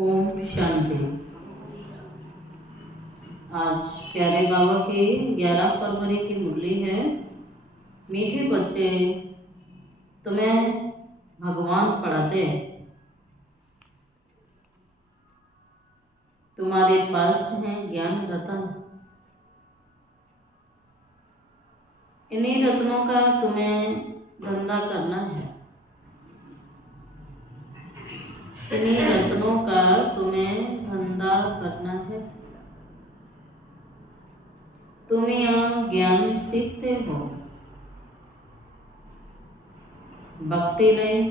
ओम शांति। आज प्यारे बाबा की 11 फरवरी की मुरली है। मीठे बच्चे, तुम्हें भगवान पढ़ाते हैं। तुम्हारे पास है ज्ञान रतन। इन्हीं रत्नों का तुम्हें धंधा करना है। इन्हीं रत्नों का तुम्हें धंधा करना है। तुम यहाँ ज्ञान सीखते हो, भक्ति नहीं।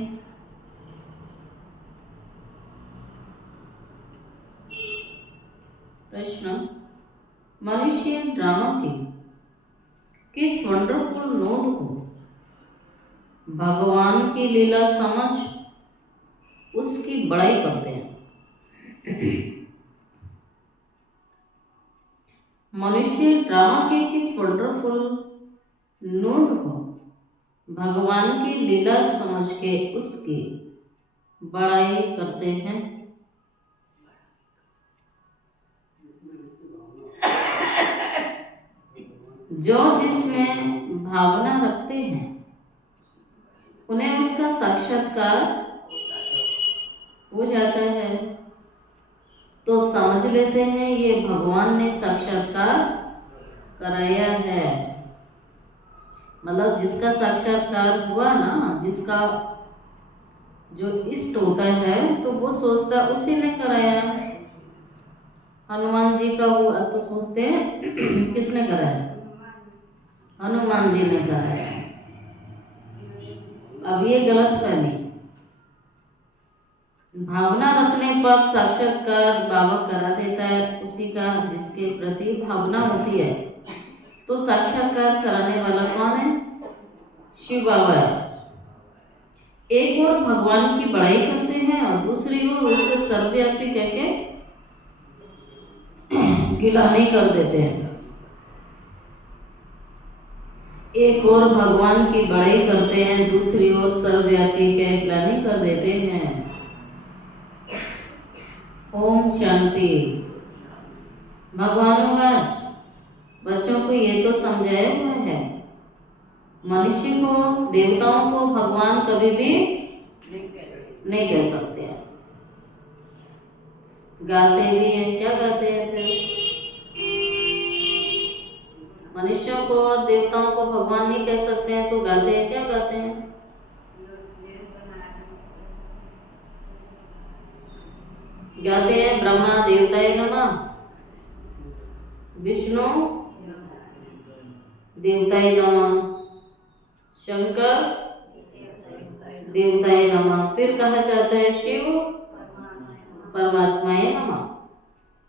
प्रश्न, मनुष्य ड्रामा की किस वंडरफुल नोट को भगवान की लीला समझ उसकी बड़ाई करते हैं। मनुष्य ड्रामा के किस वंडरफुल नोट को भगवान की लीला समझ के उसकी बड़ाई करते हैं। जो जिसमें भावना रखते हैं उन्हें उसका साक्षात्कार हो जाता है, तो समझ लेते हैं ये भगवान ने साक्षात्कार कराया है। मतलब जिसका साक्षात्कार हुआ ना, जिसका जो इष्ट होता है तो वो सोचता उसी ने कराया। हनुमान जी का हुआ तो सोचते हैं किसने कराया? हनुमान जी ने कराया। अब ये गलत फहमी। भावना रखने पर साक्षात्कार बाबा करा देता है उसी का जिसके प्रति भावना होती है। तो साक्षात्कार कराने वाला कौन है? शिव बाबा है। एक और भगवान की बड़ाई करते हैं और दूसरी ओर उसे सर्वव्यापी कह के गिलानी कर देते हैं। एक और भगवान की बड़ाई करते हैं, दूसरी ओर सर्वव्यापी कह गिलानी कर देते हैं। ओम शांति। भगवान आज बच्चों को ये तो समझाया हुआ है, मनुष्य को, देवताओं को भगवान कभी भी नहीं कह सकते हैं। गाते भी हैं, क्या गाते हैं फिर? मनुष्यों को और देवताओं को भगवान नहीं कह सकते हैं तो गाते हैं, क्या गाते हैं? गाते हैं ब्रह्मा देवताय नमः, विष्णु देवताय नमः, शंकर देवताय नमः। फिर कहा जाता है शिव परमात्माय नमः।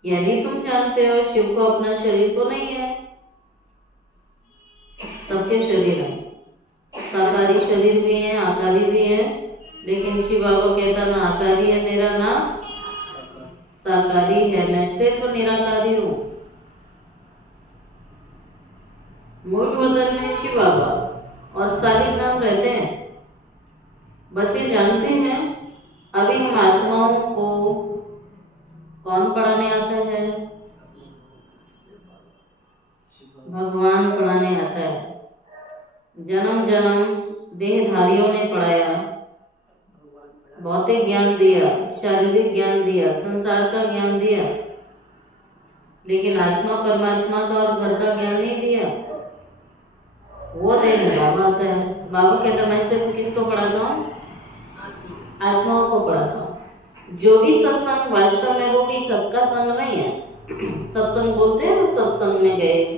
यह भी तुम जानते हो शिव को अपना शरीर तो नहीं है, सबके शरीर है। साकारी शरीर भी है, आकारी भी है, लेकिन शिव बाबा कहता ना आकारी है मेरा, ना साकारी है, मैं सिर्फ निराकारी हूँ। मूल वतन में शिव बाबा और शालिग्राम रहते हैं। बच्चे जानते हैं अभी हम आत्माओं को कौन पढ़ाने आता है? भगवान पढ़ाने आता है। जन्म जन्म देहधारियों ने पढ़ाया, भौतिक ज्ञान दिया, शारीरिक ज्ञान दिया, संसार का ज्ञान दिया, लेकिन आत्मा परमात्मा का और घर का ज्ञान नहीं दिया। वो देने बाबा आता है। बाबा कहता मैं सिर्फ किसको पढ़ाता हूँ? आत्माओं को पढ़ाता हूँ। जो भी सत्संग वास्तव में वो भी सबका संग नहीं है। सत्संग बोलते हैं, सत्संग में गए,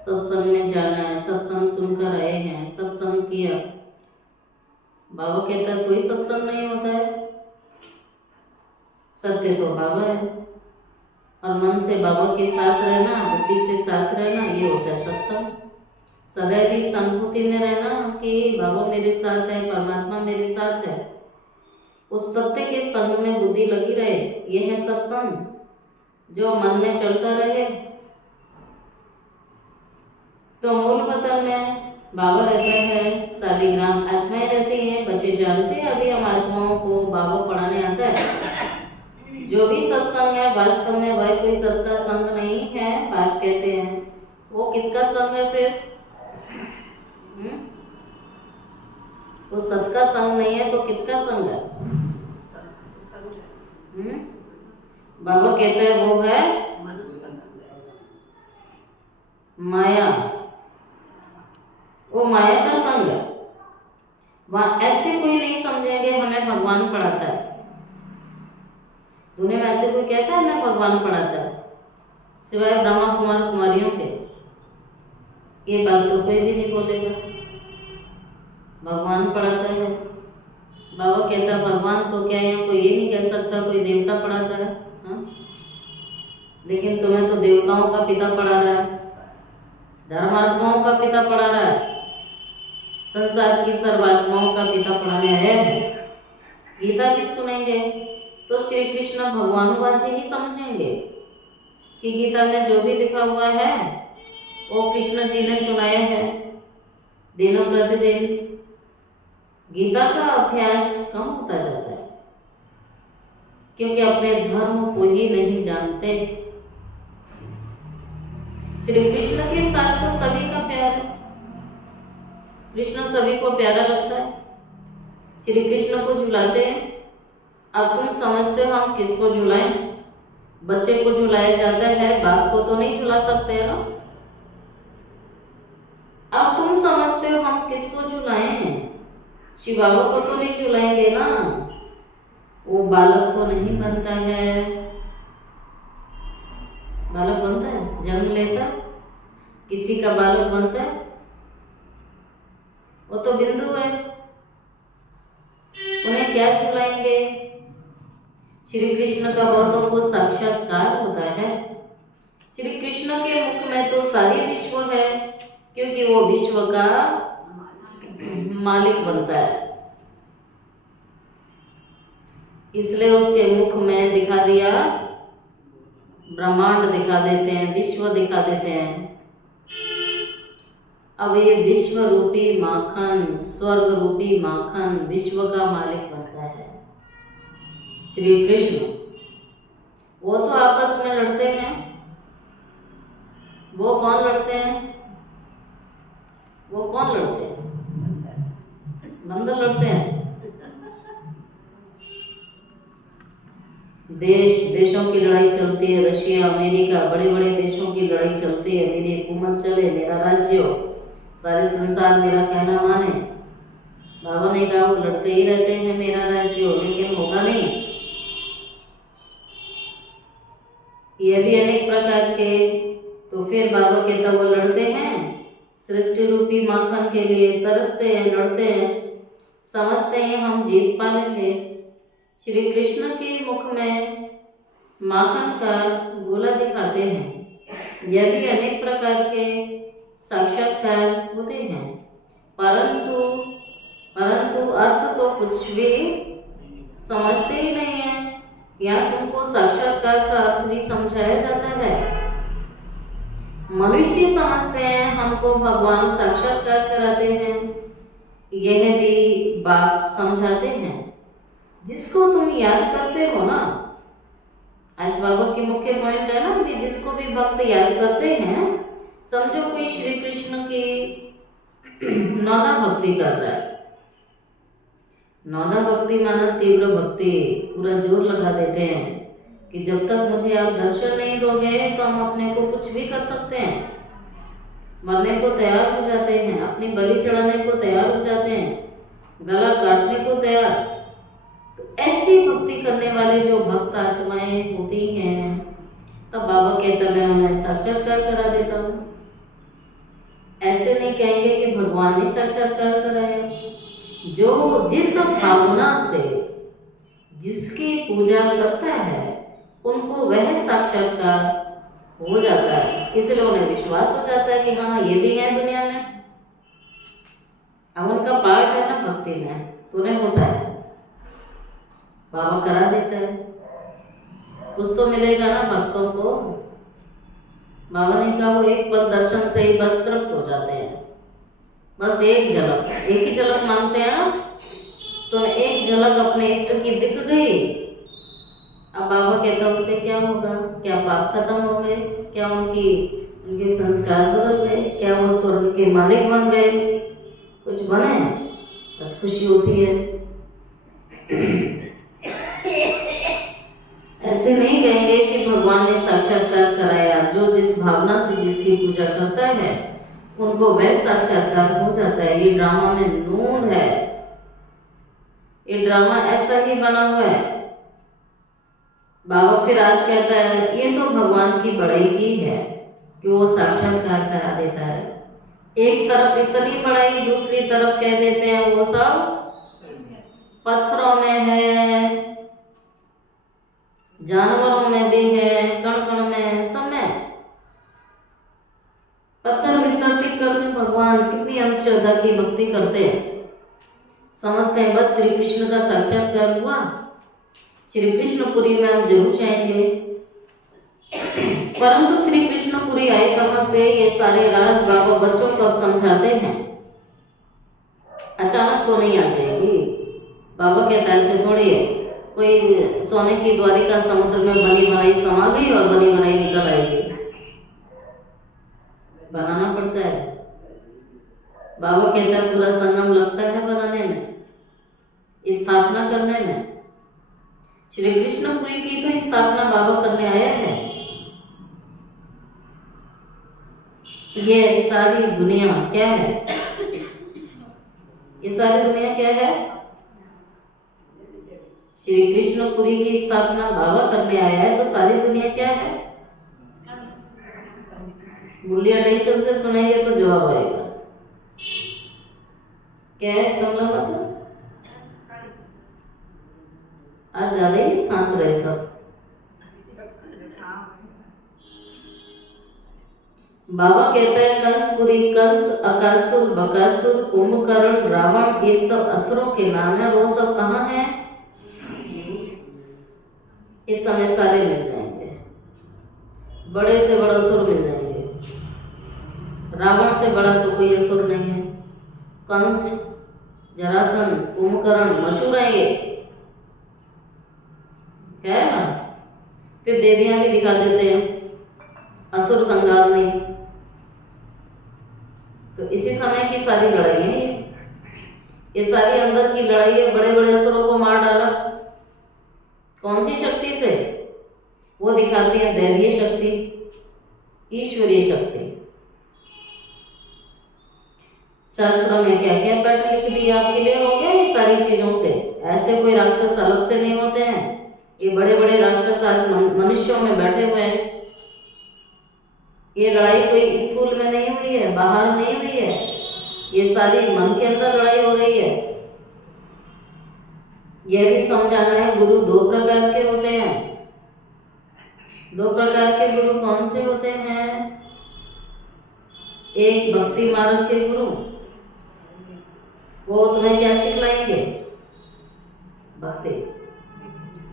सत्संग में जाना है, सत्संग सुनकर आए हैं, सत्संग किया। बाबा कहता है कोई सत्संग नहीं होता है। सत्य तो बाबा है और मन से बाबा के साथ रहना, बुद्धि से साथ रहना, ये होता है सत्संग। सदैव ही संभूति में रहना कि बाबा मेरे साथ है, परमात्मा मेरे साथ है, उस सत्य के संग में बुद्धि लगी रहे, यह है सत्संग। जो मन में चलता रहे। तो मूल वतन में बाबा रहता है, शालिग्राम आत्माएं रहती हैं। बच्चे जानते हैं अभी हम आत्माओं को बाबा पढ़ाने आता है। जो वास्तव में वह कोई सत का संग नहीं है, बाप कहते हैं, वो किसका संग है फिर? वो सत का संग नहीं है तो किसका संग है? बाबा कहते हैं वो है माया, वो माया का संग है। वहां ऐसे कोई नहीं समझेंगे हमें भगवान पढ़ाता है। दुनिया में ऐसे कोई कहता है हमें भगवान पढ़ाता है, सिवाय ब्रह्मा कुमार कुमारियों के। ये बात तो कोई भी नहीं बोलेगा भगवान पढ़ाता है। बाबा कहता है भगवान तो क्या, यहाँ कोई ये नहीं कह सकता कोई देवता पढ़ाता है, हाँ? लेकिन तुम्हें तो देवताओं का पिता पढ़ा रहा है, धर्मात्माओं का पिता पढ़ा रहा है, संसार की सर्वात्माओं का पिता पढ़ाने आया है। गीता भी सुनेंगे तो श्री कृष्ण भगवानुवाची ही समझेंगे कि गीता में जो भी लिखा हुआ है वो कृष्ण जी ने सुनाया है। दिनों प्रतिदिन गीता का अभ्यास कम होता जाता है क्योंकि अपने धर्म को ही नहीं जानते। श्री कृष्ण के साथ तो सभी का प्यार है, कृष्ण सभी को प्यारा लगता है। श्री कृष्ण को झुलाते हैं। अब तुम समझते हो हम किसको झुलाएं? बच्चे को झुलाया जाता है, बाप को तो नहीं झुला सकते ना। अब तुम समझते हो हम किसको झुलाएं? शिव बाबा को तो नहीं झुलाएंगे ना, वो बालक तो नहीं बनता है। बालक बनता है, जन्म लेता है, किसी का बालक बनता है? वो तो बिंदु है, उन्हें क्या झुलाएंगे? श्री कृष्ण का बहुतों को साक्षात्कार होता है। श्री कृष्ण के मुख में तो सारी विश्व है क्योंकि वो विश्व का मालिक बनता है, इसलिए उसके मुख में दिखा दिया, ब्रह्मांड दिखा देते हैं, विश्व दिखा देते हैं। अब ये विश्व रूपी माखन, स्वर्ग रूपी माखन विश्व का मालिक बनता है श्री कृष्ण। वो तो आपस में लड़ते हैं। वो कौन लड़ते हैं? वो कौन लड़ते हैं? बंदर लड़ते हैं। देशों की लड़ाई चलती है, रशिया अमेरिका बड़े बड़े देशों की लड़ाई चलती है। मेरी हुकूमत चले, मेरा राज्य हो, सारे संसार मेरा कहना माने। बाबा ने कहा वो लड़ते ही रहते हैं मेरा राज्य हो, लेकिन होगा नहीं। ये भी अनेक प्रकार के। तो फिर बाबा कहता वो लड़ते हैं सृष्टि रूपी माखन के लिए, तरसते हैं, लड़ते हैं, समझते हैं हम जीत पा लेंगे। श्री कृष्ण के मुख में माखन का गोला दिखाते हैं। यह भी अनेक प्रकार के साक्षात्कार होते हैं, परंतु अर्थ तो कुछ भी समझते ही नहीं है। यहाँ तुमको साक्षात्कार का अर्थ भी समझाया जाता है। मनुष्य समझते हैं हमको भगवान साक्षात्कार कराते हैं, यह भी बाप समझाते हैं। जिसको तुम याद करते हो ना, आज बाबा के मुख्य पॉइंट है ना कि जिसको भी भक्त याद करते हैं, समझो कोई श्री कृष्ण की नौदा भक्ति कर रहा है। नौदा भक्ति माना तीव्र भक्ति, पूरा जोर लगा देते हैं कि जब तक मुझे आप दर्शन नहीं दोगे तो हम अपने को कुछ भी कर सकते हैं। मरने को तैयार हो जाते हैं, अपनी बलि चढ़ाने को तैयार हो जाते हैं, गला काटने को तैयार। तो ऐसी भक्ति करने वाले जो भक्त आत्माएं होती हैं, तब बाबा कहता मैं उन्हें साक्षात्कार करा देता हूँ। ऐसे नहीं कहेंगे कि भगवान ने साक्षात्कार कराया। जो जिस भावना से जिसकी पूजा करता है उनको वह साक्षात्कार हो जाता है, इसलिए उन्हें विश्वास हो जाता है कि हाँ ये भी है दुनिया में। अब उनका पार्ट है ना भक्ति में, तो उन्हें होता है, बाबा करा देता है। कुछ तो मिलेगा ना भक्तों को। बाबा ने कहा वो एक पद दर्शन से ही बस तृप्त हो जाते हैं। बस एक झलक, एक ही झलक मांगते हैं ना, तो एक झलक अपने इष्ट की दिख गई। अब बाबा कहता उससे क्या होगा? क्या पाप खत्म हो गए? क्या उनके संस्कार बदल गए? क्या वो स्वर्ग के मालिक बन गए? कुछ बने? बस खुशी होती है। ऐसे नहीं कहेंगे कि भगवान ने साक्षात्कार कराया। जो जिस भावना से जिसकी पूजा करता है उनको वह साक्षात्कार हो जाता है। ये ड्रामा में नूंद है, ये ड्रामा ऐसा ही बना हुआ है। बाबा फिर आज कहता है ये तो भगवान की बड़ाई की है कि वो साक्षात्कार करा देता है। एक तरफ इतनी बड़ाई, दूसरी तरफ कह देते हैं वो सब पत्थरों में है, जानवरों में भी है, कण कण में, सब में। पत्थर वित्तर टिक करके भगवान कितनी अंधश्रद्धा की भक्ति करते हैं। समझते हैं बस श्री कृष्ण का साक्षात्कार हुआ, श्री कृष्णपुरी में हम जरूर जाएंगे। परंतु श्री कृष्णपुरी आए कहाँ से? ये सारे राज बाबा बच्चों को अब समझाते हैं। अचानक तो नहीं आ जाएगी। बाबा कहता है ऐसे थोड़ी है, कोई सोने की द्वारिका समुद्र में बनी बनाई समा गई और बनी बनाई निकल आएगी। बनाना पड़ता है। बाबा कहता है पूरा संगम लगता है बनाने में, स्थापना करने में। श्री कृष्णपुरी की तो स्थापना बाबा करने आया है। ये सारी दुनिया क्या है? ये सारी दुनिया क्या है? श्री कृष्णपुरी की स्थापना बाबा करने आया है, तो सारी दुनिया क्या है? मूल्य टेंशन से सुनेंगे तो जवाब आएगा। क्या है कमला माता? आज ज्यादा ही खांस रहे सब। बाबा कहता है कंसपुरी, कंस, अकासुर, बकासुर, कुंभकर्ण, रावण, ये सब असुरों के नाम है। वो सब कहाँ हैं? इस समय सारे मिल जाएंगे, बड़े से बड़ा असुर मिल जाएंगे। रावण से बड़ा तो कोई असुर नहीं है। कंस, जरासंध, कुंभकर्ण मशहूर है ये, क्या है ना। फिर देवियां भी दिखा देते हैं असुर संगारनी। तो इसी समय की सारी लड़ाई है ये सारी अंदर की लड़ाई है। बड़े बड़े असुरों को मार डाला कौन सी शक्ति से? वो दिखाती है दैवीय शक्ति, ईश्वरीय शक्ति। शास्त्रों में क्या क्या पाठ लिख दिया आपके लिए, हो गया ये सारी चीजों से। ऐसे कोई राक्षस अलग से नहीं होते हैं। ये बड़े बड़े राक्षस आज मनुष्यों में बैठे हुए हैं। ये लड़ाई कोई स्कूल में नहीं हुई है, बाहर नहीं हुई है, ये सारी मन के अंदर लड़ाई हो रही है। यह भी समझाना है गुरु दो प्रकार के होते हैं। दो प्रकार के गुरु कौन से होते हैं? एक भक्ति मार्ग के गुरु, वो तुम्हें क्या सिखलाएंगे? भक्ति।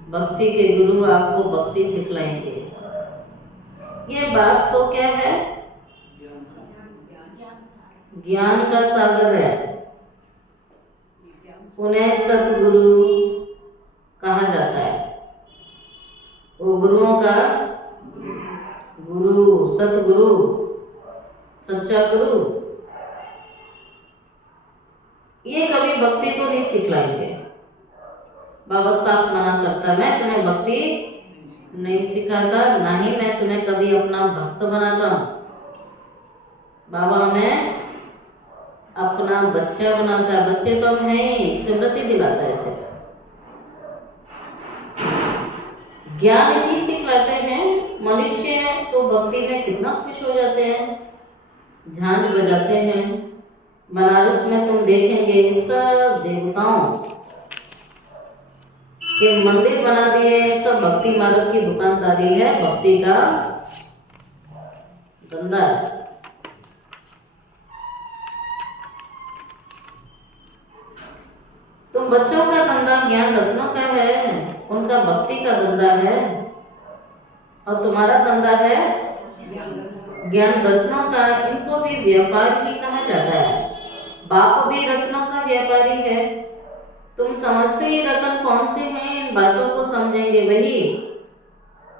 भक्ति के गुरु आपको भक्ति सिखलाएंगे। ये बात तो क्या है? ज्ञान का सागर है। उन्हें सतगुरु कहा जाता है। वो गुरुओं का गुरु, सतगुरु, सच्चा गुरु, ये कभी भक्ति तो नहीं सिखलाएंगे। बाबा साफ मना करता है, मैं तुम्हें भक्ति नहीं सिखाता, ना ही मैं तुम्हें कभी अपना भक्त बनाता हूँ। बाबा हमें अपना बच्चा बनाता है। बच्चे तो हम हैं ही, स्मृति दिलाता है इसे, ज्ञान ही सिखलाते हैं। मनुष्य तो भक्ति में कितना खुश हो जाते हैं, झांझ बजाते हैं। बनारस में तुम देखेंगे सब देवताओं के मंदिर बना दिए। सब भक्ति मार्ग की दुकानदारी है, भक्ति का धंधा है। तुम बच्चों का धंधा ज्ञान रत्नों का है, उनका भक्ति का धंधा है, और तुम्हारा धंधा है ज्ञान रत्नों का। इनको भी व्यापारी ही कहा जाता है। बाप भी रत्नों का व्यापारी है। तुम समझते ही रत्न कौन से हैं, इन बातों को समझेंगे वही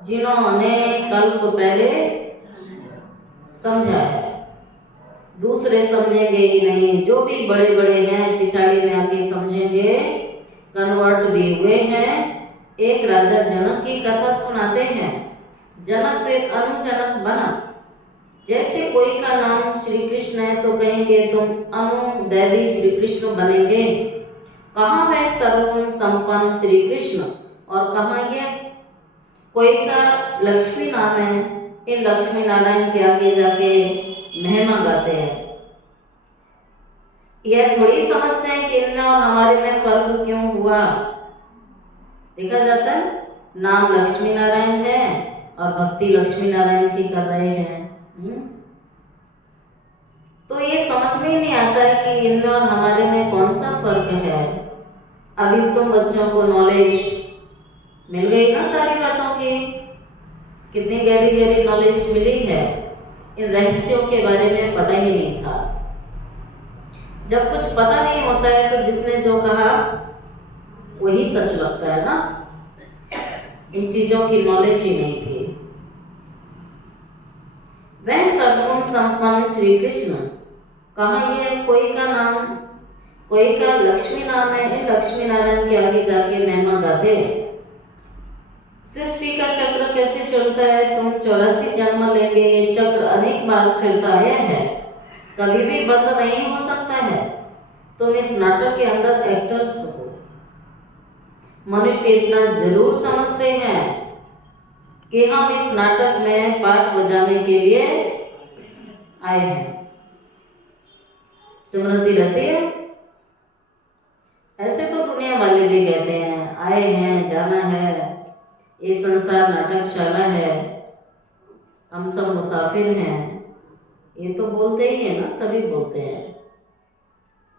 जिन्होंने कल्प पहले समझा है, दूसरे समझेंगे ही नहीं। जो भी बड़े बड़े हैं पिछाड़ी में आके समझेंगे, कन्वर्ट भी हुए हैं। एक राजा जनक की कथा सुनाते हैं। जनक फिर अनुजनक बना। जैसे कोई का नाम श्री कृष्ण है तो कहेंगे तुम अनुदैवी श्री कृष्ण बनेंगे। कहाँ है सर्वगुण संपन्न श्री कृष्ण और कहाँ ये? कोई का लक्ष्मी नाम है, इन लक्ष्मी नारायण के आगे जाके महिमा गाते हैं। यह थोड़ी समझते हैं कि इनमें और हमारे में फर्क क्यों हुआ। देखा जाता है नाम लक्ष्मी नारायण है और भक्ति लक्ष्मी नारायण की कर रहे हैं। तो ये समझ में ही नहीं आता है कि इनमें और हमारे में कौन सा फर्क है। अभी तुम बच्चों को नॉलेज मिल गई ना सारी बातों की, कितनी गहरी गहरी नॉलेज मिली है। इन रहस्यों के बारे में पता ही नहीं था। जब कुछ पता नहीं होता है तो जिसने जो कहा वही सच लगता है ना। इन चीजों की नॉलेज ही नहीं थी। वह सर्वगुण संपन्न श्री कृष्ण, कहाँ ये? कोई का नाम, कोई का लक्ष्मी नाम है, इन लक्ष्मी नारायण के आगे जाके महिमा गाते। सृष्टि का चक्र कैसे चलता है? तुम 84 जन्म लेंगे, ये चक्र अनेक बार फिरता आया है, कभी भी बंद नहीं हो सकता है। तुम इस नाटक के अंदर एक्टर्स हो। मनुष्य इतना जरूर समझते हैं कि हम इस नाटक में पार्ट बजाने के लिए आए हैं। स्मृति रहती है। ऐसे तो दुनिया वाले भी कहते हैं आए हैं, जाना है, ये संसार नाटकशाला है, हम सब मुसाफिर हैं। ये तो बोलते ही है ना, सभी बोलते हैं,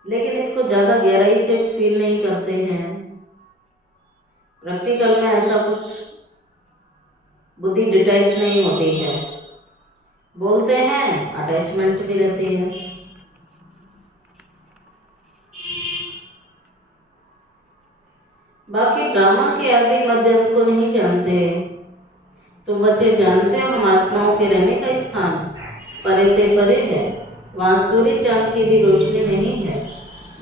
लेकिन इसको ज़्यादा गहराई से फील नहीं करते हैं। प्रैक्टिकल में ऐसा कुछ बुद्धि डिटैच नहीं होती है। बोलते हैं, अटैचमेंट भी रहती है। बाकी ड्रामा के आदि मध्यंत को नहीं जानते। तुम बच्चे जानते हो हम आत्माओं के रहने का स्थान परे ते परे है, वहाँ सूर्य चांद की भी रोशनी नहीं है।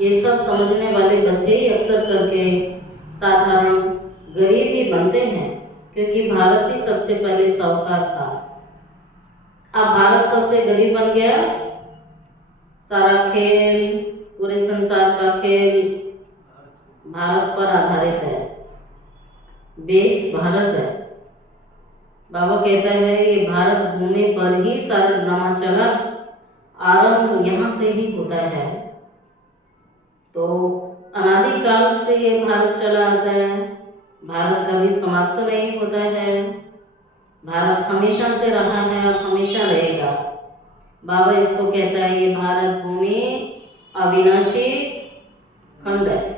ये सब समझने वाले बच्चे ही अक्सर करके साधारण गरीब ही बनते हैं, क्योंकि भारत ही सबसे पहले साहूकार था। अब भारत सबसे गरीब बन गया। सारा खेल, पूरे संसार का खेल भारत पर आधारित है। बेस भारत है। बाबा कहता है ये भारत भूमि पर ही सारा ड्रामा चला, आरंभ यहाँ से ही होता है। तो अनादिकाल से ये भारत चला आता है। भारत कभी समाप्त नहीं होता है। भारत हमेशा से रहा है और हमेशा रहेगा। बाबा इसको कहता है ये भारत भूमि अविनाशी खंड है।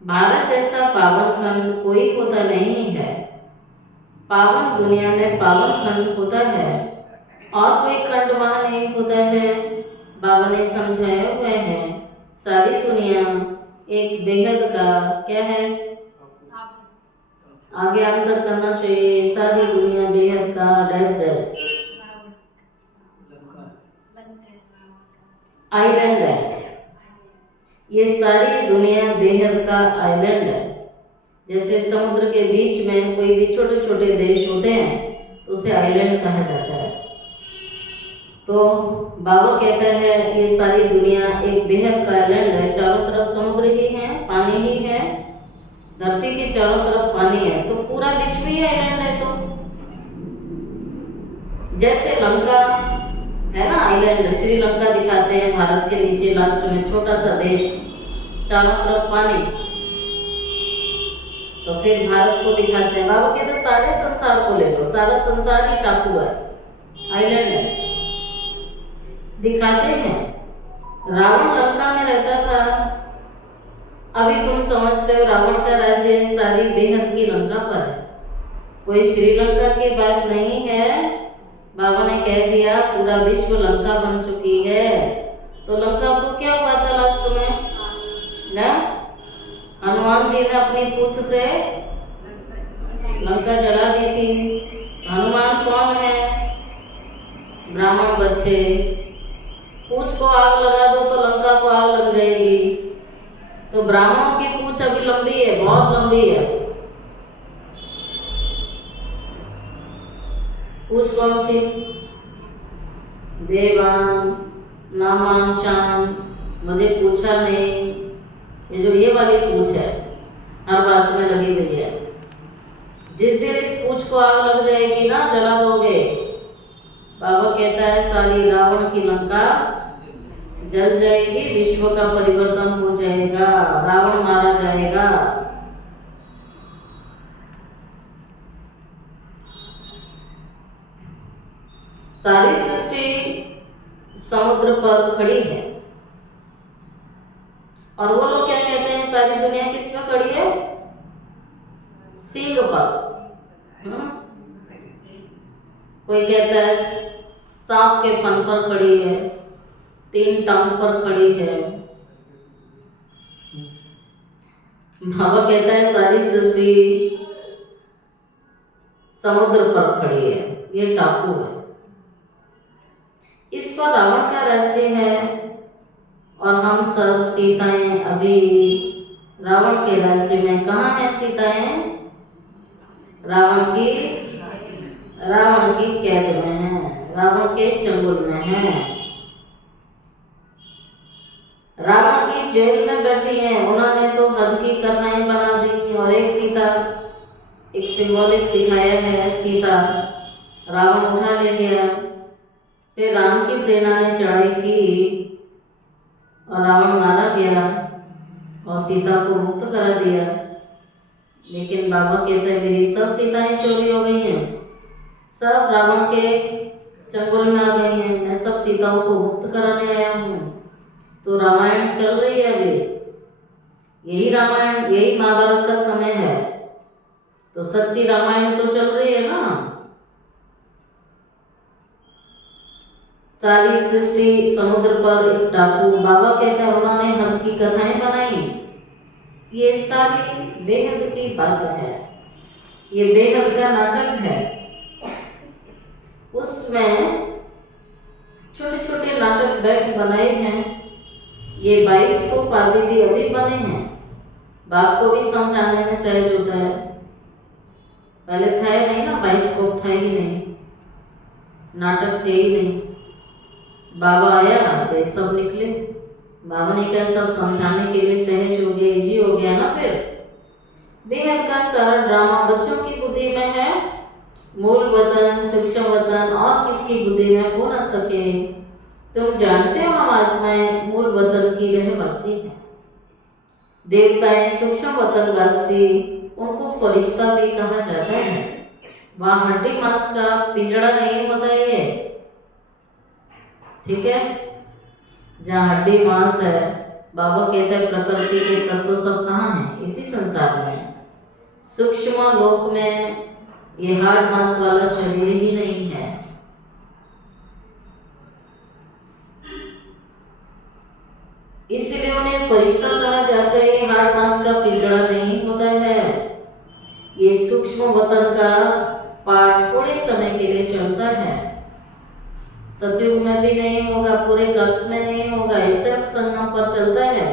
भारत जैसा पावन खंड कोई होता नहीं है। पावन दुनिया में पावन खंड होता है और कोई खंड वहाँ नहीं होता है। बाबा ने समझाया हुआ है सारी दुनिया एक बेहद का क्या है, आगे आंसर करना चाहिए। सारी दुनिया बेहद का डैश डैश आइलैंड है। ये सारी दुनिया बेहद का आइलैंड है। जैसे समुद्र के बीच में कोई भी छोटे छोटे देश होते हैं तो उसे आइलैंड कहा जाता है। तो बाबा कहता है ये सारी दुनिया एक बेहद का आइलैंड है। चारों तरफ समुद्र ही है, पानी ही है, धरती के चारों तरफ पानी है, तो पूरा विश्व ही आइलैंड है। तो जैसे लंका है ना आइलैंड, श्रीलंका दिखाते हैं भारत के नीचे लास्ट में छोटा सा देश, चारों तरफ पानी, तो फिर भारत को दिखाते हैं। बाबा कहते हैं सारे संसार को ले लो, सारा संसार ही टापू है, आइलैंड है, दिखाते हैं। रावण लंका में रहता था। अभी तुम समझते हो रावण का राज्य सारी बेहद की लंका पर है, कोई श्रीलंका की बात नहीं है। बाबा ने कह दिया पूरा विश्व लंका बन चुकी है। तो लंका को क्या हुआ था लास्ट में ना? हनुमान जी ने अपनी पूंछ से लंका जला दी थी। हनुमान कौन है? ब्राह्मण बच्चे। पूंछ को आग लगा दो तो लंका को आग लग जाएगी। तो ब्राह्मणों की पूंछ अभी लंबी है, बहुत लंबी है। पूंछ कौन सी? देवान नामान शान, मुझे पूछा नहीं। ये वाली पूंछ है, हर बात में लगी हुई है। जिस दिन इस पूंछ को आग लग जाएगी ना, जला दोगे, बाबा कहता है सारी रावण की लंका जल जाएगी, विश्व का परिवर्तन हो जाएगा, रावण मारा जाएगा। सारी सृष्टि समुद्र पर खड़ी है। और वो लोग क्या कहते हैं, सारी दुनिया किस पर खड़ी है? सींग पर। कोई कहता है सांप के फन पर खड़ी है, 3 टांग पर खड़ी है। बाबा कहता है सारी सृष्टि समुद्र पर खड़ी है, ये टापू है, इस पर रावण का राज्य है। और हम सब सीताएं अभी रावण के राज्य में। कहाँ है सीताएं? रावण की कैद में है, रावण के चंगुल में है, रावण की जेल में बैठी हैं। उन्होंने तो हद की कथाएं बना दी। और एक सीता, एक सिंबॉलिक दिखाया है, सीता रावण उठा ले गया। फिर राम की सेना ने चढ़ाई की और रावण मारा गया और सीता को मुक्त करा दिया। लेकिन बाबा कहते हैं मेरी सब सीताएं चोरी हो गई हैं, सब रावण के चंगुल में आ गई हैं, मैं सब सीताओं को मुक्त कराने आया हूँ। तो रामायण चल रही है अभी, यही रामायण, यही महाभारत का समय है, तो सच्ची रामायण तो चल रही है ना। सारी सृष्टि समुद्र पर एक टापू। बाबा कहते हैं उन्होंने हद की कथाएं बनाई। ये सारी बेहद की बात है, ये बेहद का नाटक है। उसमें छोटे छोटे नाटक बैठ बनाए हैं। ये 22 को पादी भी अभी बने हैं। बाप को भी समझाने में सहज होता है। पहले था ही नहीं ना, 22 को था ही नहीं, नाटक थे ही नहीं। बाबा आया तो सब निकले। बाबा ने कहा सब समझाने के लिए सहज हो गया, इजी हो गया ना। फिर बेहद का सारा ड्रामा बच्चों की बुद्धि में है, मूल वतन, सूक्ष्म वतन और किसकी बुद्धि में हो न सके। तुम जानते हो हम आत्माएं मूल वतन की रहवासी हैं। देवताएं सूक्ष्म वतनवासी, उनको फरिश्ता भी कहा जाता है। वहाँ हड्डी मांस का पिंजड़ा नहीं होता है, ठीक है। जहाँ हड्डी मांस है, बाबा कहते हैं प्रकृति के तत्व सब कहाँ हैं? इसी संसार में। सूक्ष्म लोक में ये हार्ड मांस वाला शरीर ही नहीं है। इसलिए उन्हें फरिश्ता कहा जाता है। ये हार्ड मांस का पिंजड़ा नहीं होता है। ये सूक्ष्म वतन का पाठ थोड़े समय के लिए चलता है। सतयुग में भी नहीं होगा, पूरे कल्प में नहीं होगा, ये सिर्फ संगम पर चलता है,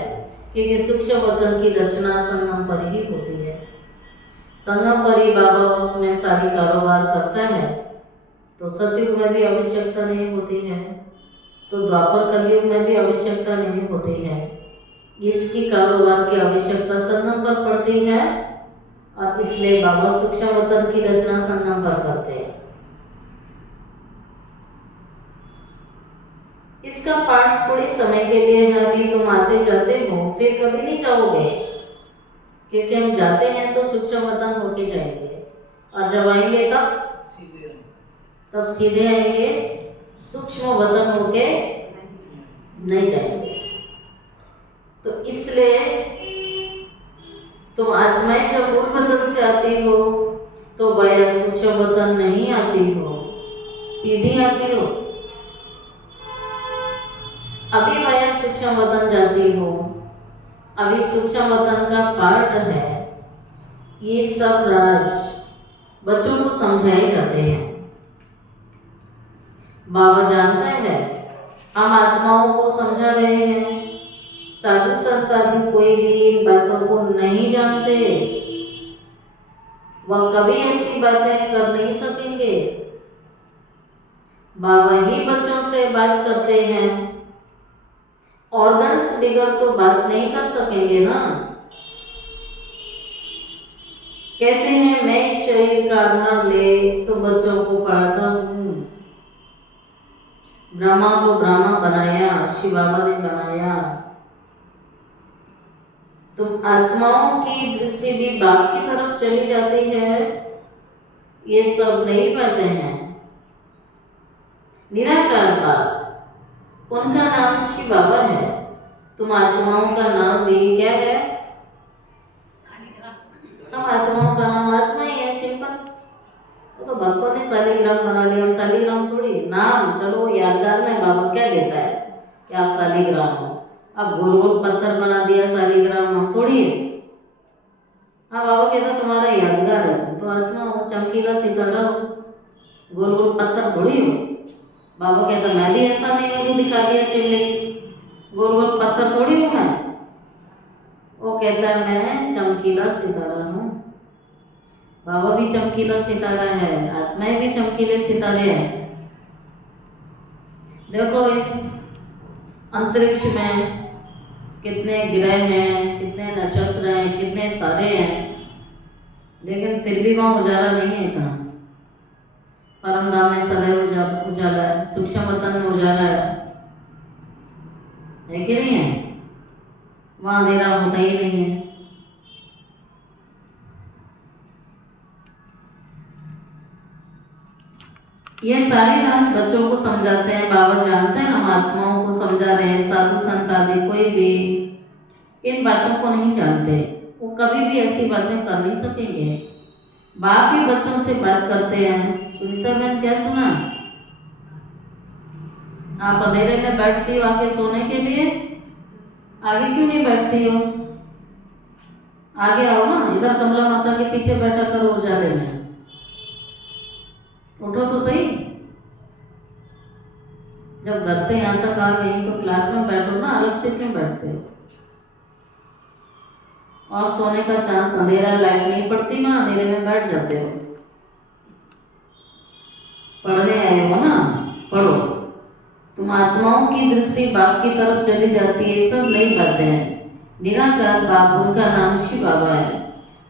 क्योंकि सूक्ष्म वतन की रचना संगम पर ही होती है। संगम पर ही बाबा उसमें सारी कारोबार करता है। तो सतयुग में भी आवश्यकता नहीं होती है, तो द्वापर कलयुग में भी आवश्यकता नहीं होती है। इसकी कारोबार की आवश्यकता संगम पर पड़ती है, और इसलिए बाबा सूक्ष्म वतन की रचना संगम पर करते हैं। इसका पाठ थोड़े समय के लिए है। अभी तुम आते जाते हो, फिर कभी नहीं जाओगे, क्योंकि हम जाते हैं तो सूक्ष्म वतन होके जाएंगे, और जब आएंगे तब सीधे आएंगे, सूक्ष्म वतन होके नहीं जाएंगे। तो इसलिए तुम आत्माएं जब मूल वतन से आती हो तो वह सूक्ष्म वतन नहीं आती हो, सीधी आती हो। अभी वह सूक्ष्म वतन जाती हो, अभी सूक्ष्म वतन का पार्ट है। ये सब राज बच्चों को समझाए जाते हैं। बाबा जानता है हम आत्माओं को समझा रहे हैं। साधु संत आदि कोई भी इन बातों को नहीं जानते, वह कभी ऐसी बातें कर नहीं सकेंगे। बाबा ही बच्चों से बात करते हैं। ऑर्गन्स बिगड़ तो बात नहीं कर सकेंगे ना। कहते हैं मैं इस शरीर का आधार ले तो बच्चों को पढ़ाता हूँ। ब्रह्मा को ब्रह्मा बनाया, शिव बाबा ने बनाया। तो आत्माओं की दृष्टि भी बाप की तरफ चली जाती है, ये सब नहीं पाते हैं। निराकार बाप, उनका नाम शिव बाबा है। तुम आत्माओं का नाम भी क्या है? हम आत्माओं का नाम आत्मा ही है, सिंपल। वो तो भक्तों ने शालिग्राम बना लिया, हम शालिग्राम थोड़ी नाम। चलो यादगार में बाबा क्या देता है कि आप शालिग्राम हो। अब गोल गोल पत्थर बना दिया शालिग्राम, हम थोड़ी है। हाँ, बाबा कहता तुम्हारा यादगार है, तुम तो आत्मा हो, चमकीला सितारा हो, गोल गोल पत्थर थोड़ी हो। बाबा कहता मैं भी ऐसा नहीं हूँ, दिखा दिया शिवलिंग, गोल गोल पत्थर थोड़ी हूँ मैं। वो कहता है मैं चमकीला सितारा हूँ। बाबा भी चमकीला सितारा है, आत्माएं भी चमकीले सितारे हैं। देखो इस अंतरिक्ष में कितने ग्रह हैं, कितने नक्षत्र हैं, कितने तारे हैं, लेकिन फिर भी वहाँ उजाला नहीं है इतना। परम धाम में सदैव उजाला है, सूक्ष्म वतन में उजाला है कि नहीं है? वहाँ अंधेरा होता ही नहीं है। ये सारी बात बच्चों को समझाते हैं। बाबा जानते हैं हम आत्माओं को समझा रहे हैं। साधु संत आदि कोई भी इन बातों को नहीं जानते, वो कभी भी ऐसी बातें कर नहीं सकेंगे। बाप भी बच्चों से बात करते हैं। सुनीता बहन क्या सुना? आप अंधेरे में बैठती हो आके सोने के लिए, आगे क्यों नहीं बैठती हो? आगे आओ ना, इधर कमला माता के पीछे बैठा करो उजाले में। उठो तो सही। जब घर से यहाँ तक आ गई तो क्लास में बैठो ना, अलग से क्यों बैठते हो? और सोने का चांस, अंधेरा लाइट नहीं पड़ती ना, अंधेरे में बैठ जाते हो। पढ़ने आए हो ना, पढ़ो। तुम आत्माओं की दृष्टि बाप की तरफ चली जाती है, सब नहीं पाते हैं। निराकार बाप, उनका नाम शिव बाबा है।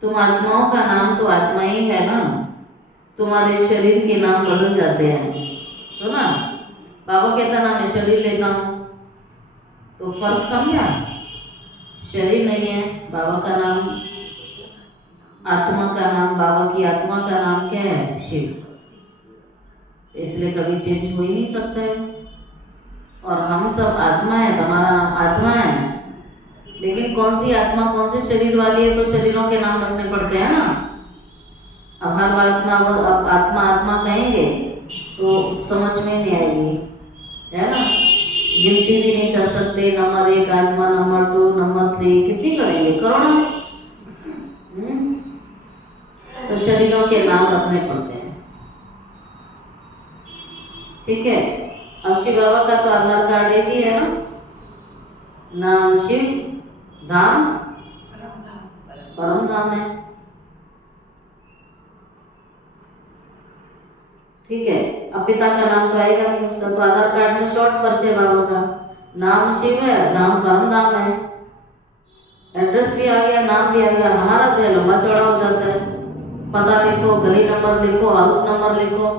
तुम आत्माओं का नाम तो आत्मा ही है ना, तुम्हारे शरीर के नाम बदल जाते हैं। तो ना बाबा कहता ना मैं शरीर लेता हूँ, तो फर्क समझा? शरीर नहीं है, बाबा का नाम, आत्मा का नाम, बाबा की आत्मा का नाम क्या है? शिव। इसलिए कभी चेंज हो ही नहीं सकता है। और हम सब आत्मा है, तुम्हारा नाम आत्मा है, लेकिन कौन सी आत्मा कौन से शरीर वाली है, तो शरीरों के नाम रखने पड़ते हैं ना। अब हर बात में अब आत्मा आत्मा कहेंगे तो समझ में नहीं आएगी, है ना। गिनती भी नहीं कर सकते, नंबर 1 आत्मा, नंबर 2, नंबर 3, कितनी करेंगे? करो ना। तो शरीरों के नाम रखने पड़ते हैं, ठीक है। अब शिव बाबा का तो आधार कार्ड एक ही है ना, नाम शिव, धाम परम धाम है, ठीक है। अब पिता का नाम तो आएगा नहीं, उसका तो आधार कार्ड में शॉर्ट परिचय बाबा का, नाम शिव है, धाम परम धाम है। एड्रेस भी आ गया, नाम भी आ गया। हमारा जो है लंबा चौड़ा हो जाता है, पता लिखो, गली नंबर लिखो, हाउस नंबर लिखो,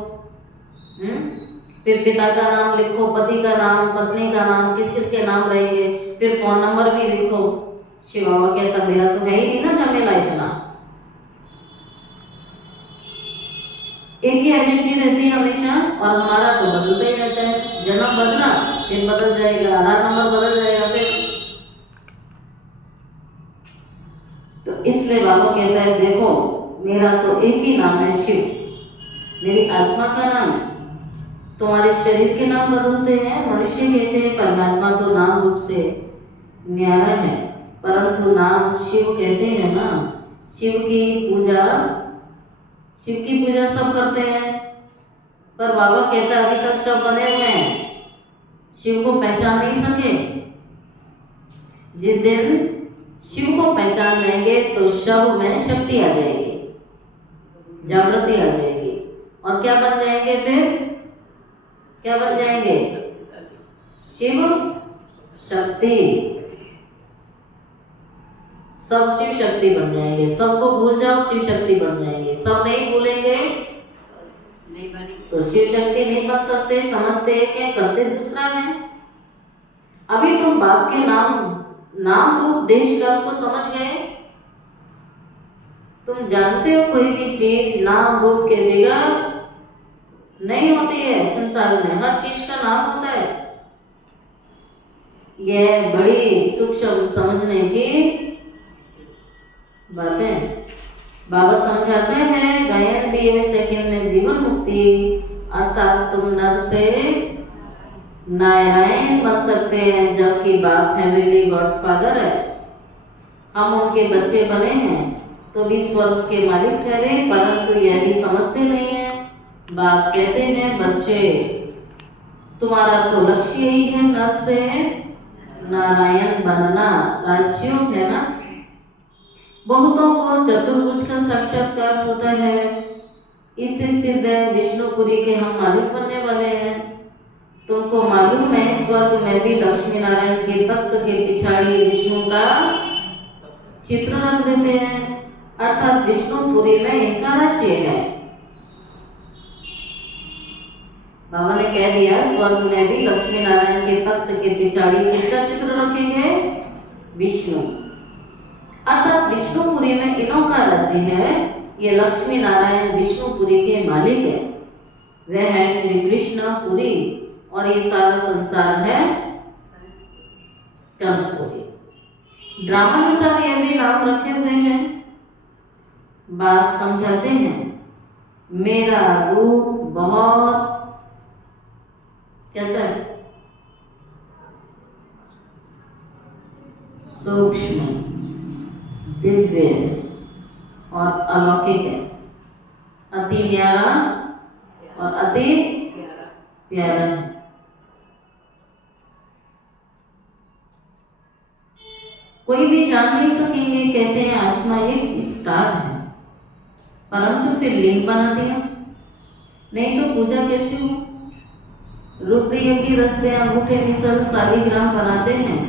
फिर पिता का नाम लिखो, पति का नाम, पत्नी का नाम, किस किस के नाम रहेंगे, फिर फोन नंबर भी लिखो। शिव बाबा कहता मेरा तो है ही नहीं ना झमेला इतना। एक ही आइडेंटिटी रहती है हमेशा, और हमारा तो बदलता ही रहता है। जन्म बदला फिर बदल जाएगा, आधार नंबर बदल जाएगा फिर। तो इसलिए बाबा कहता है देखो मेरा तो एक ही नाम है शिव, मेरी आत्मा का नाम है। तुम्हारे शरीर के नाम बदलते हैं। मनुष्य कहते हैं परमात्मा तो नाम रूप से न्यारा है, परंतु नाम शिव कहते हैं ना। शिव की पूजा शिव की पूजा सब करते हैं, पर बाबा कहता है अभी तक सब बने हुए हैं, शिव को पहचान नहीं सके। जिस दिन शिव को पहचान लेंगे तो शव में शक्ति आ जाएगी, जागृति आ जाएगी, और क्या बन जाएंगे फिर? क्या बन जाएंगे? शिव शक्ति। सब शिव शक्ति बन जाएंगे। सबको भूल जाओ, शिव शक्ति बन जाएंगे। सब नहीं भूलेंगे तो शिव शक्ति नहीं बन सकते। समझते एक है, करते दूसरा है। अभी तुम बाप के नाम रूप देश काल को समझ गए। तुम जानते हो कोई भी चीज नाम रूप के बगैर नहीं होती है। संसार में हर चीज का नाम होता है। यह बड़ी सूक्ष्म समझने की बातें बाबा समझाते हैं। गायन भी है सेकंड में जीवन मुक्ति, अर्थात तुम नर से नारायण बन सकते हैं, जबकि बाप फैमिली गॉडफादर है। हम उनके बच्चे बने हैं तो भी स्वर्ग के मालिक ठहरे, परंतु यह भी समझते नहीं है। बाप कहते हैं बच्चे तुम्हारा तो लक्ष्य यही है नर से नारायण बनना, राजयोग है ना। बहुतों को चतुर्भुज का साक्षात्कार होता है। इससे सिद्ध है विष्णुपुरी के हम मालिक बनने वाले हैं। तुमको मालूम है स्वर्ग में भी लक्ष्मी नारायण के तख्त के पिछाड़ी विष्णु का चित्र रख देते हैं, अर्थात विष्णुपुरी में इनका राज्य है। बाबा ने कह दिया स्वर्ग में भी लक्ष्मी नारायण के तख्त के पिछाड़ी किसका चित्र रखेंगे? विष्णु, अर्थात विष्णुपुरी में इनों का राज्य है। ये लक्ष्मी नारायण विष्णुपुरी के मालिक है। वह है श्री कृष्णपुरी और ये सारा संसार है कंसपुरी। ड्रामानुसार ये भी नाम रखे हुए हैं। बाप समझाते हैं मेरा रूप बहुत कैसा है? सूक्ष्म, दिव्य और अलौकिक है, अति न्यारा और अति प्यारा है। कोई भी जान नहीं सकेंगे। कहते हैं आत्मा एक स्टार है, परंतु फिर लिंग बना दिया, नहीं तो पूजा कैसे हो? रुद्रयोगी रस्ते अंगूठे मिसल शालिग्राम बनाते हैं,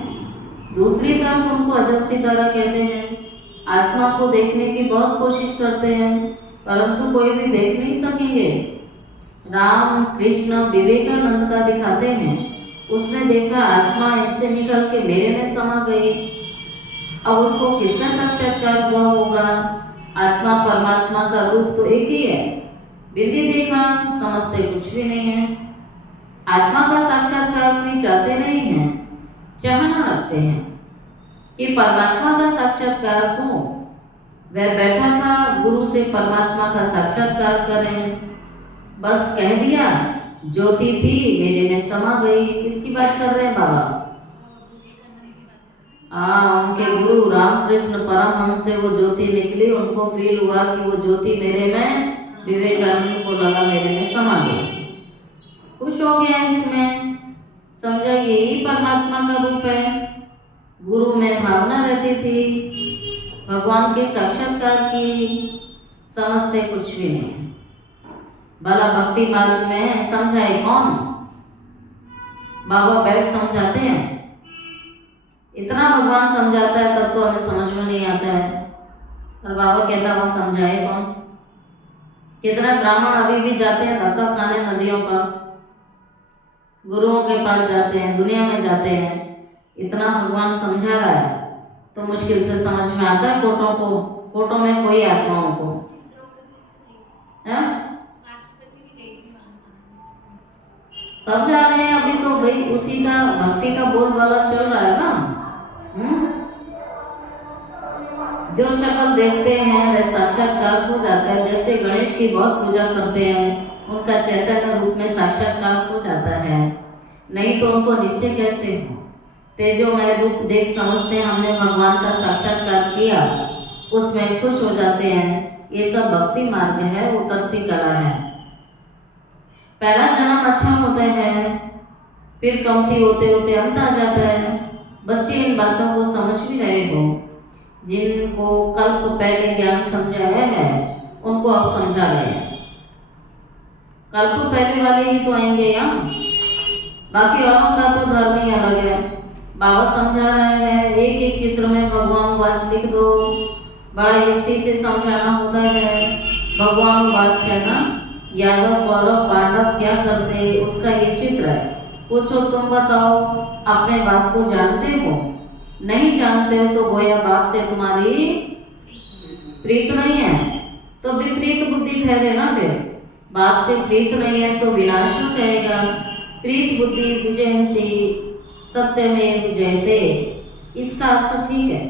दूसरी तरफ उनको अजब सितारा कहते हैं। आत्मा को देखने की बहुत कोशिश करते हैं, परंतु कोई भी देख नहीं सकेंगे। राम कृष्ण विवेकानंद का दिखाते हैं। उसने देखा आत्मा इनसे निकल के मेरे में समा गई। अब उसको किसका साक्षात्कार हुआ होगा? आत्मा परमात्मा का रूप तो एक ही है। विधि देखा, समझते कुछ भी नहीं है। आत्मा का साक्षात्कार कोई चाहते नहीं है, चाहना रखते हैं कि परमात्मा का साक्षात्कार हो। वह बैठा था गुरु से परमात्मा का साक्षात्कार करें, बस कह दिया ज्योति थी मेरे में समा गई। किसकी बात कर रहे हैं बाबा? उनके गुरु रामकृष्ण परमहंस से वो ज्योति निकली। उनको फील हुआ कि वो ज्योति मेरे में, विवेकानंद को लगा मेरे में समा गई। खुश हो गया इसमें, समझा यही परमात्मा का रूप है। गुरु में भावना रहती थी, भगवान के साक्षात्कार की, समझते कुछ भी नहीं। भला भक्ति मार्ग में समझाए कौन? बाबा बैठ समझाते हैं। इतना भगवान समझाता है तब तो हमें समझ में नहीं आता है, और बाबा कहता है समझाए कौन? कितना ब्राह्मण अभी भी जाते हैं धक्का खाने नदियों पर, गुरुओं के पास जाते हैं, दुनिया में जाते हैं। इतना भगवान समझा रहा है तो मुश्किल से समझ में आता है कोटों को, कोटों में कोई आत्माओं को है? सब जा रहे हैं अभी तो भाई, उसी का भक्ति का बोलबाला चल रहा है ना। जो शक्ल देखते हैं वह साक्षात्कार हो जाता है। जैसे गणेश की बहुत पूजा करते हैं, उनका चैतन्य रूप में साक्षात्कार हो जाता है, नहीं तो उनको निश्चय कैसे हो? तेजोमय रूप देख समझते हैं हमने भगवान का साक्षात्कार किया, उसमें खुश हो जाते हैं। ये सब भक्ति मार्ग है, उतरती कला है। पहला जन्म अच्छा होता है, फिर कमती होते होते अंत आ जाता है। बच्चे इन बातों को समझ भी रहे हो। जिनको कल्प पहले ज्ञान समझाया है उनको अब समझा गया। कल्प पहले वाले ही तो आएंगे यहाँ, बाकी औरों का तो धर्म ही अलग है। बाबा समझा रहा है, एक एक चित्र में भगवान वाच लिख दो, बड़ा युक्ति से समझाना होता है। भगवान वाच है ना, यादव कौरव पांडव क्या करते उसका ये चित्र है। पूछो तुम बताओ, अपने बाप को जानते हो? नहीं जानते हो तो गोया बाप से तुम्हारी प्रीत नहीं है तो विपरीत बुद्धि ठहरे ना। फिर बाप से प्रीत नहीं है तो विनाश हो जाएगा। प्रीत बुद्धि विजयंती सत्यमेव जयते, इसका अर्थ ठीक है।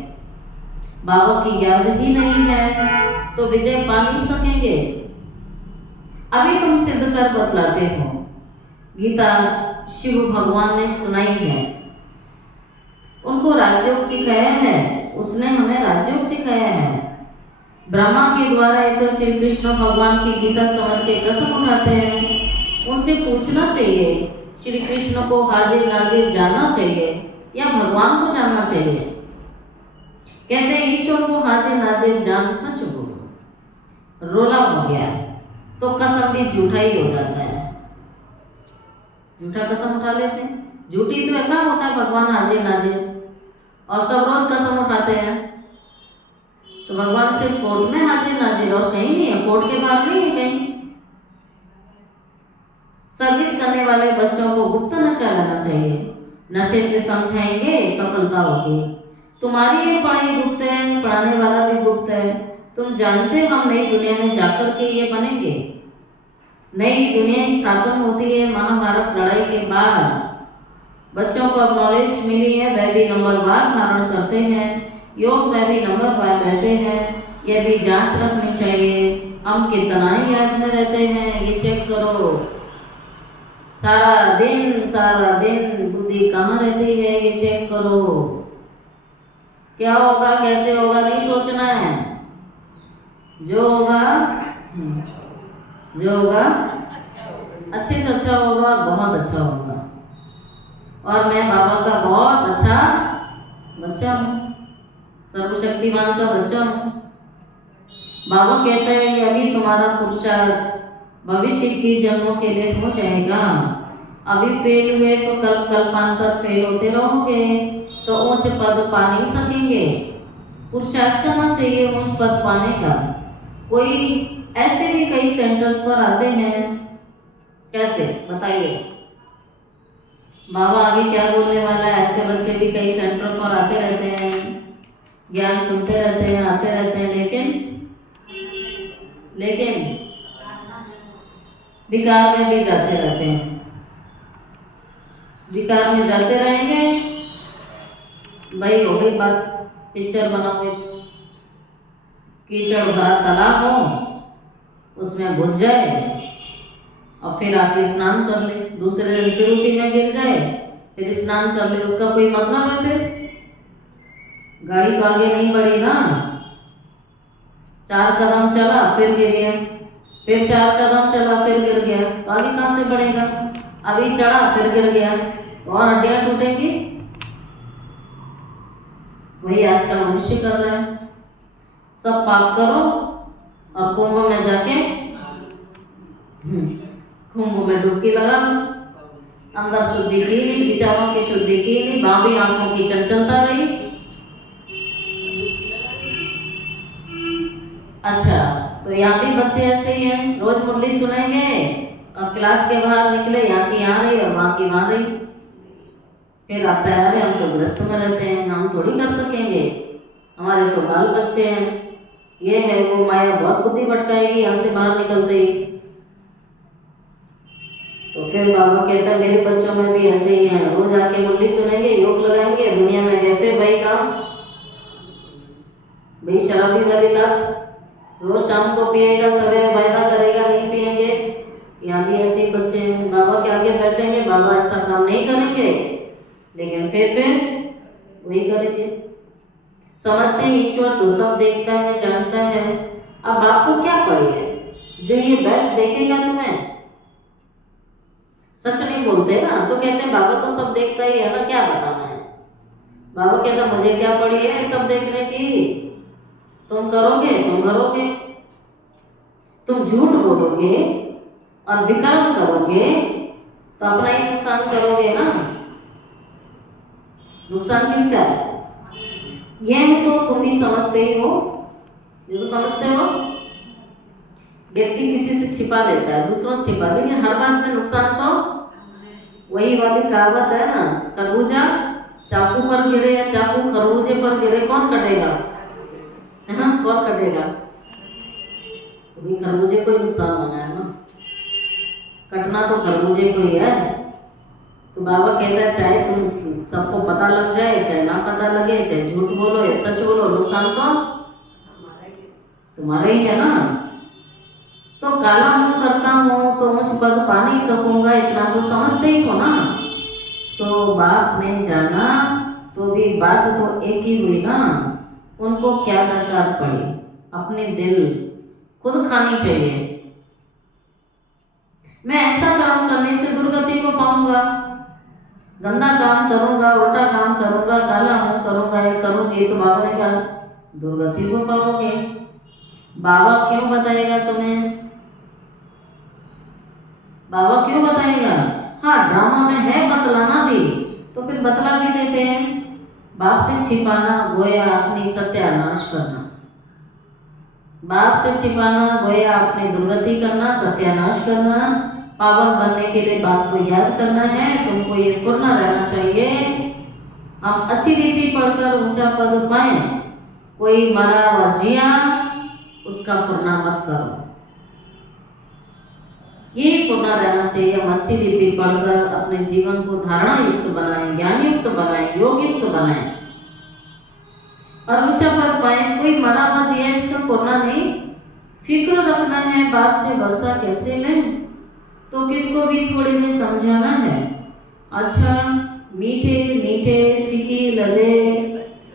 बाबा की याद ही नहीं है तो विजय पा नहीं सकेंगे। अभी तुम सिद्ध कर बतलाते हो। गीता शिव भगवान ने सुनाई है, उनको राजयोग सिखाया है, उसने हमें राजयोग सिखाया है। ब्रह्मा के द्वारा ये तो श्री कृष्ण भगवान की गीता समझ के कसम उठाते हैं। उनसे पूछना चाहिए, श्री कृष्ण को हाजिर नाजिर जानना चाहिए या भगवान को जानना चाहिए? कहते हैं ईश्वर को हाजिर नाजिर जान सच बोलो। रोला हो गया तो कसम भी झूठा ही हो जाता है। झूठा कसम उठा लेते हैं। झूठी तो क्या होता है भगवान हाजिर नाजिर, और सब रोज कसम उठाते हैं। तो भगवान सिर्फ कोर्ट में हाजिर नाजिर और कहीं नहीं है, कोर्ट के बाहर नहीं है कहीं। सर्विस करने वाले बच्चों को गुप्त नशा लेना चाहिए। नशे से समझाएंगे सफलता होगी। तुम्हारी ये पढ़ाई गुप्त है, पढ़ाने वाला भी गुप्त है। तुम जानते हम नई दुनिया में जाकर के ये बनेंगे। नई दुनिया स्थापन होती है महाभारत लड़ाई के बाद। बच्चों को अब नॉलेज मिली है, वह भी नंबरवार धारण करते हैं, योग में भी नंबरवार रहते हैं। यह भी जांच रखनी चाहिए, हम कितना याद में रहते हैं ये चेक करो। सारा दिन बुद्धि कहाँ रहती है ये चेक करो। क्या होगा कैसे होगा नहीं सोचना है, जो होगा अच्छे से अच्छा होगा, बहुत अच्छा होगा। और मैं बाबा का बहुत अच्छा बच्चा हूँ, सर्वशक्तिमान का बच्चा हूँ। बाबा कहता है कि अभी तुम्हारा पुरुषार्थ भविष्य की जन्मों के लिए हो जाएगा। अभी फेल हुए तो कल कल्पांतर फेल होते रहोगे तो ऊंच पद पा नहीं सकेंगे। पुरुषार्थ करना चाहिए ऊंच पद पाने का। कोई ऐसे भी कई सेंटर्स पर आते हैं, कैसे बताइए? बाबा आगे क्या बोलने वाला है। ऐसे बच्चे भी कई सेंटर पर आते रहते हैं, ज्ञान सुनते रहते हैं, आते रहते हैं, लेकिन विकार में भी जाते रहते हैं। विकार में जाते रहेंगे भाई, हो गई बात। पिक्चर बनाओगे, कीचड़ भरा तालाब हो, उसमें घुस जाए और फिर आके स्नान कर ले, दूसरे दिन फिर उसी में गिर जाए, फिर स्नान कर ले। उसका कोई मतलब है? फिर गाड़ी तो आगे नहीं बढ़ी ना। 4 कदम चला फिर गिर गया, फिर 4 कदम चला फिर गिर गया, तो आगे कहाँ से बढ़ेगा? अभी चढ़ा फिर गिर गया तो और हड्डियां टूटेंगी। वही आज का मनुष्य कर रहा है। सब पाप करो और कुंभ में जाके कुंभ में डुबकी लगा लो। अंदर शुद्धि की नहीं, विचारों की शुद्धि की नहीं, बाकी आंखों की चंचलता रही। अच्छा, तो यहाँ भी बच्चे ऐसे ही हैं, रोज मुरली सुनेंगे और क्लास के बाहर निकले, यहाँ की यहाँ रही और वहाँ की वहाँ रही। फिर आता है अरे हम तो ग्रस्त में रहते हैं, हम थोड़ी कर सकेंगे, हमारे तो बाल बच्चे हैं, ये है वो। माया बहुत बुद्धि भटकाएगी यहाँ से बाहर निकलते ही। तो फिर बाबा कहता है मेरे बच्चों में भी ऐसे ही हैं, रोज आके मुरली सुनेंगे, योग लगाएंगे, दुनिया में गए फिर वही काम, भाई शराबी वाली लात। रोज शाम को पिएगा, सवेरे वायदा करेगा नहीं पिएंगे। यहाँ भी ऐसे ही बच्चे हैं, बाबा के आगे बैठेंगे, बाबा ऐसा काम नहीं करेंगे, लेकिन फिर वही करेंगे। समझते हैं ईश्वर तो सब देखता है, जानता है, अब बाप को क्या पड़ी है जो ये बैठ देखेगा तुम्हें? सच नहीं बोलते ना, तो कहते हैं बाबा तो सब देखता ही है ना, क्या बताना है। बाबा कहता मुझे क्या पड़ी है सब देखने की, तुम करोगे तुम भरोगे, तुम झूठ बोलोगे और विकर्म करोगे तो अपना ही नुकसान करोगे ना। नुकसान किसका है? यह तो तुम भी समझते ही हो, ये तो समझते हो। व्यक्ति किसी से छिपा लेता है, दूसरों से छिपा, लेकिन हर बात में नुकसान तो वही वाली कहावत है ना, खरबूजा चाकू पर गिरे या चाकू खरबूजे पर गिरे, कौन कटेगा? है ना, कौन कटेगा? तो भी खरबूजे को ही नुकसान होना है ना, कटना तो खरबूजे को ही है। तो बाबा कहता है चाहे तुम सबको पता लग जाए चाहे ना पता लगे, चाहे झूठ बोलो या सच बोलो, नुकसान तो तुम्हारा ही है ना। तो काला मुंह करता हूँ तो ऊंच पद पा नहीं सकूंगा, इतना तो समझते ही हो ना। सो बाप ने जाना तो भी बात तो एक ही हुई ना, उनको क्या दरकार पड़ी, अपनी दिल खुद खानी चाहिए। मैं ऐसा काम करने से दुर्गति को पाऊंगा, गंदा काम करूंगा, उल्टा काम करूंगा, काला मुंह करूंगा या करूंगी तो बाबा ने कहा दुर्गति को पाओगे। बाबा क्यों बताएगा तुम्हें? बाबा क्यों बताएगा? हाँ, ड्रामा में है बतलाना भी, तो फिर बतला भी देते हैं। बाप से छिपाना गोया अपनी सत्यानाश करना, बाप से छिपाना गोया अपनी दुर्गति करना, सत्यानाश करना। पावन बनने के लिए बाप को याद करना है, तुमको ये फुरना रहना चाहिए। हम अच्छी रीति पढ़कर ऊंचा पद पाए, कोई मरा व जिया उसका फुरना मत करो, ये फुरना रहना चाहिए। हम अच्छी रीति पढ़कर अपने जीवन को धारणा युक्त बनाएं, ज्ञान युक्त बनाएं, योग युक्त बनाएं और ऊंचा पद पाए। कोई मरा व जिया इसका फुरना नहीं, फिक्र रखना है बाप से भरोसा कैसे लें, तो किसको भी थोड़े में समझाना है। अच्छा, मीठे मीठे सीखी लदे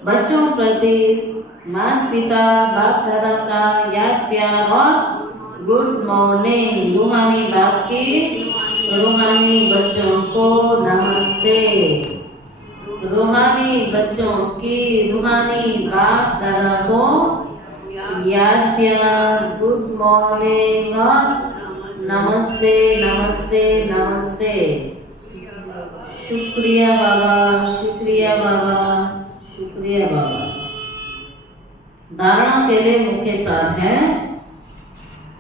बच्चों प्रति माता पिता बाप दादा का याद प्यार और गुड मॉर्निंग। रूहानी बाप की रूहानी बच्चों को नमस्ते, रूहानी बच्चों की रूहानी बाप दादा को याद प्यार, गुड मॉर्निंग और नमस्ते नमस्ते नमस्ते। शुक्रिया बाबा, शुक्रिया बाबा, शुक्रिया बाबा। धारणा के लिए मुख्य सार है,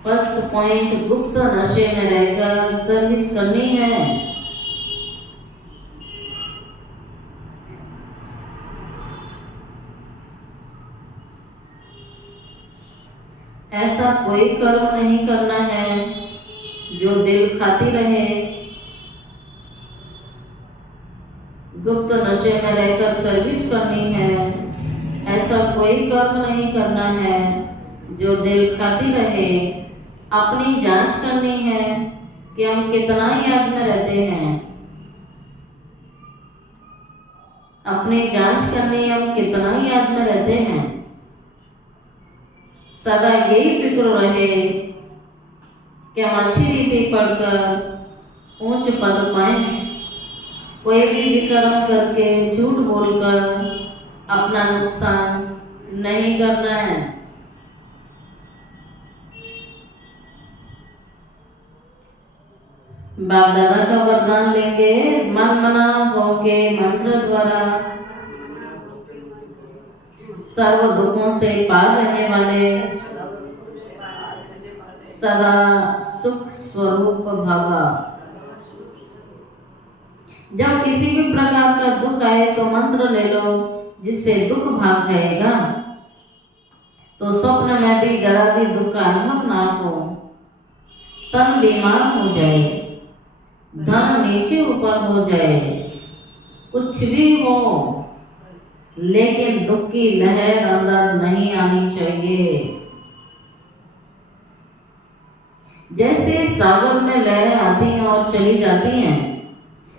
फर्स्ट पॉइंट, गुप्त नशे में रहकर सर्विस करनी है। ऐसा कोई कर्म नहीं करना है जो दिल खाती रहे। गुप्त नशे में रहकर सर्विस करनी है, ऐसा कोई कर्म नहीं करना है जो दिल खाती रहे। अपनी जांच करनी है कि हम कितना याद में रहते हैं, अपनी जांच करनी है हम कितना याद में रहते हैं। सदा यही फिक्र रहे कि हम अच्छी रीति पढ़कर ऊंच पद पाएं, कोई भी विकर्म करके झूठ बोलकर अपना नुकसान नहीं करना है। बाप दादा का वरदान लेंगे, मन मना होके मंत्र द्वारा सर्व दुखों से पार रहने वाले सदा सुख स्वरूप भवा। जब किसी भी प्रकार का दुख आए तो मंत्र ले लो जिससे दुख भाग जाएगा, तो स्वप्न में भी जरा भी दुख का अनुभव ना हो। तन बीमार हो जाए, धन नीचे ऊपर हो जाए, कुछ भी हो, लेकिन दुख की लहर अंदर नहीं आनी चाहिए। जैसे सागर में लहरें आती हैं और चली जाती हैं,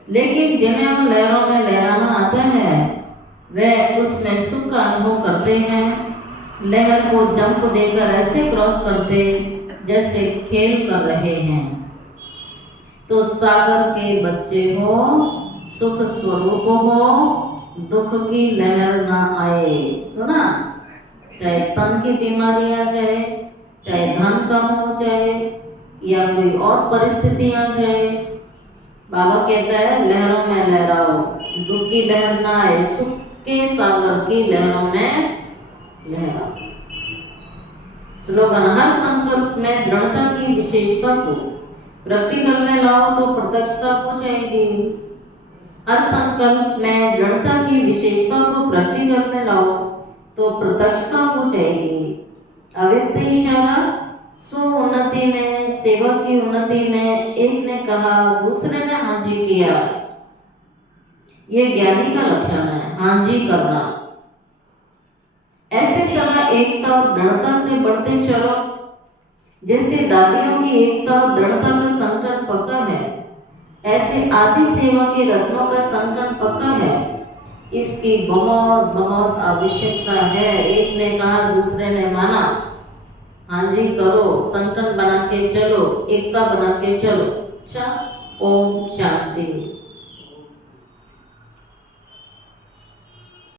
लेकिन जिन्हें उन लहरों में लहराना आता है वह उसमें सुख का अनुभव करते हैं लहर को जंप देकर ऐसे क्रॉस करते जैसे खेल कर रहे हैं। तो सागर के बच्चे हो, सुख स्वरूप हो, दुख की लहर ना आए। सुना? चाहे तन की बीमारी आ जाए, चाहे धन कम हो जाए, या कोई और परिस्थिति आ जाए, बाबा कहता है लहरों में लहराओ, दुख की लहर ना आए, सुख के सागर की लहरों में लहराओ। स्लोगन: हर संकल्प में दृढ़ता की विशेषता को प्रैक्टिकल में लाओ तो प्रत्यक्षता हो जाएगी। हर संकल्प में दृढ़ता की विशेषता को प्रैक्टिकल में लाओ तो प्रत्यक्षता हो जाएगी। अव्यक्त इशारा, स्व उन्नति में, सेवा की उन्नति में एक ने कहा, दूसरे ने हाँ जी किया। ये ज्ञानी का लक्षण है, हाँ जी करना। ऐसे सदा एकता और दृढ़ता से बढ़ते चलो। जैसे दादियों की एकता और दृढ़ता का संकल्प पक्का है, ऐसे आदि सेवा के रत्नों का संकल्प पक्का है। इसकी बहुत बहुत आवश्यकता है। एक ने कहा, दूसरे ने माना, हाँ जी करो, संकल्प बना के चलो, एकता बना के चलो। अच्छा, ओम शांति।